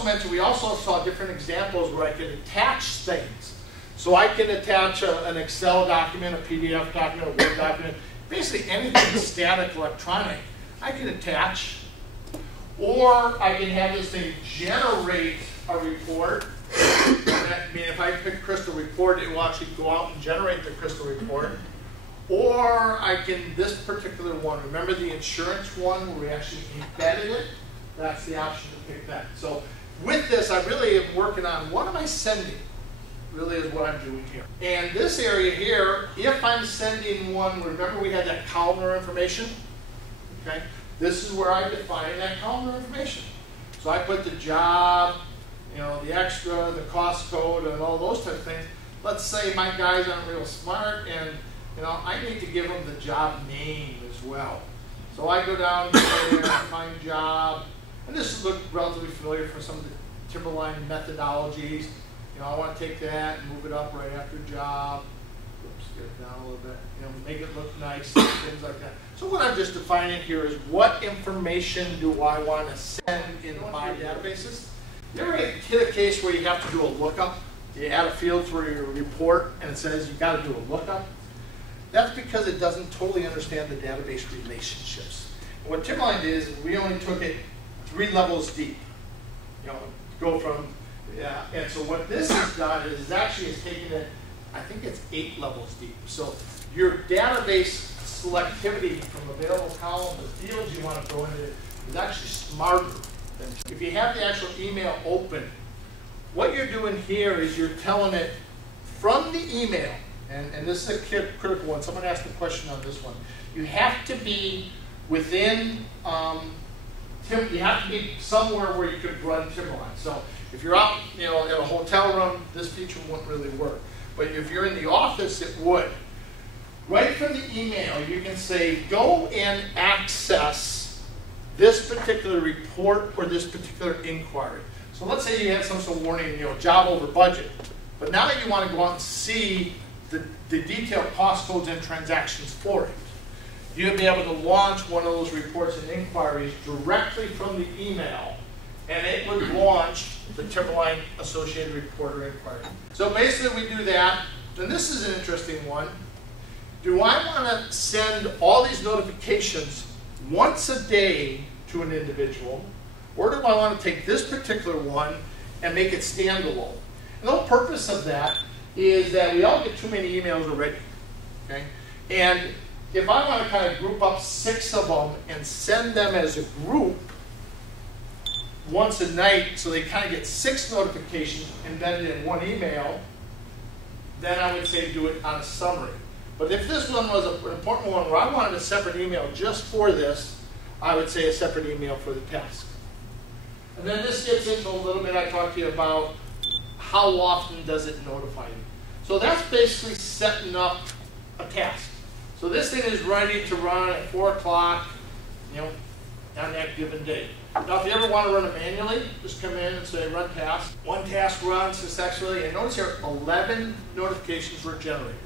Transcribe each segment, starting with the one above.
also mentioned, we also saw different examples where I could attach things. So I can attach an Excel document, a PDF document, a Word document, basically anything static electronic, I can attach. Or I can have this thing generate a report. I mean, if I pick Crystal Report, it will actually go out and generate the Crystal Report. Or I can, this particular one, remember the insurance one where we actually embedded it? That's the option to pick that. So with this, I really am working on what am I sending, really is what I'm doing here. And this area here, if I'm sending one, remember we had that columnar information? Okay. This is where I define that columnar information. So I put the job, you know, the extra, the cost code, and all those type of things. Let's say my guys aren't real smart, and you know, I need to give them the job name as well. So I go down here and find job, and this looks relatively familiar for some of the Timberline methodologies. You know, I want to take that and move it up right after job. Oops, get it down a little bit. You know, make it look nice, things like that. So what I'm just defining here is what information do I want to send in my databases. You ever hit a case where you have to do a lookup? You add a field for your report and it says you got to do a lookup? That's because it doesn't totally understand the database relationships. And what Timberline did is we only took it 3 levels deep. You know, go from, yeah. And so what this has done is actually has taken it, I think it's 8 levels deep. So your database selectivity from available columns, the fields you want to go into, is actually smarter than if you have the actual email open. What you're doing here is you're telling it from the email, and this is a critical one. Someone asked a question on this one. You have to be within, you have to be somewhere where you could run Timberline. So if you're out, you know, in a hotel room, this feature wouldn't really work. But if you're in the office, it would. Right from the email, you can say, go and access this particular report or this particular inquiry. So let's say you have some sort of warning, you know, job over budget. But now you want to go out and see the detailed cost codes and transactions for it. You'll be able to launch one of those reports and inquiries directly from the email, and it would launch the Timberline associated report or inquiry. So basically we do that. And this is an interesting one. Do I want to send all these notifications once a day to an individual, or do I want to take this particular one and make it standalone? And the whole purpose of that is that we all get too many emails already, okay? And if I want to kind of group up 6 of them and send them as a group once a night so they kind of get 6 notifications embedded in one email, then I would say do it on a summary. But if this one was an important one where I wanted a separate email just for this, I would say a separate email for the task. And then this gets into a little bit I talked to you about how often does it notify you. So that's basically setting up a task. So this thing is ready to run at 4 o'clock, you know, on that given day. Now if you ever want to run it manually, just come in and say run task. One task runs successfully, and notice here 11 notifications were generated.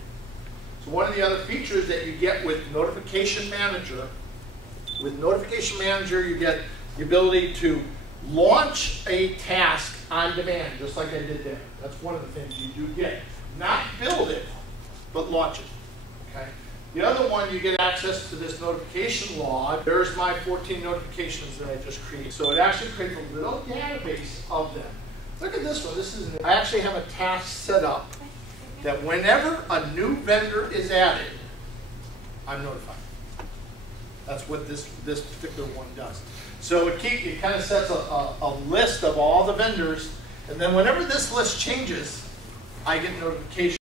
So one of the other features that you get with Notification Manager, you get the ability to launch a task on demand, just like I did there. That's one of the things you do get. Not build it, but launch it. Okay. The other one, you get access to this notification log. There's my 14 notifications that I just created. So it actually creates a little database of them. Look at this one. I actually have a task set up that whenever a new vendor is added, I'm notified. That's what this particular one does. So it kind of sets a list of all the vendors, and then whenever this list changes, I get notification.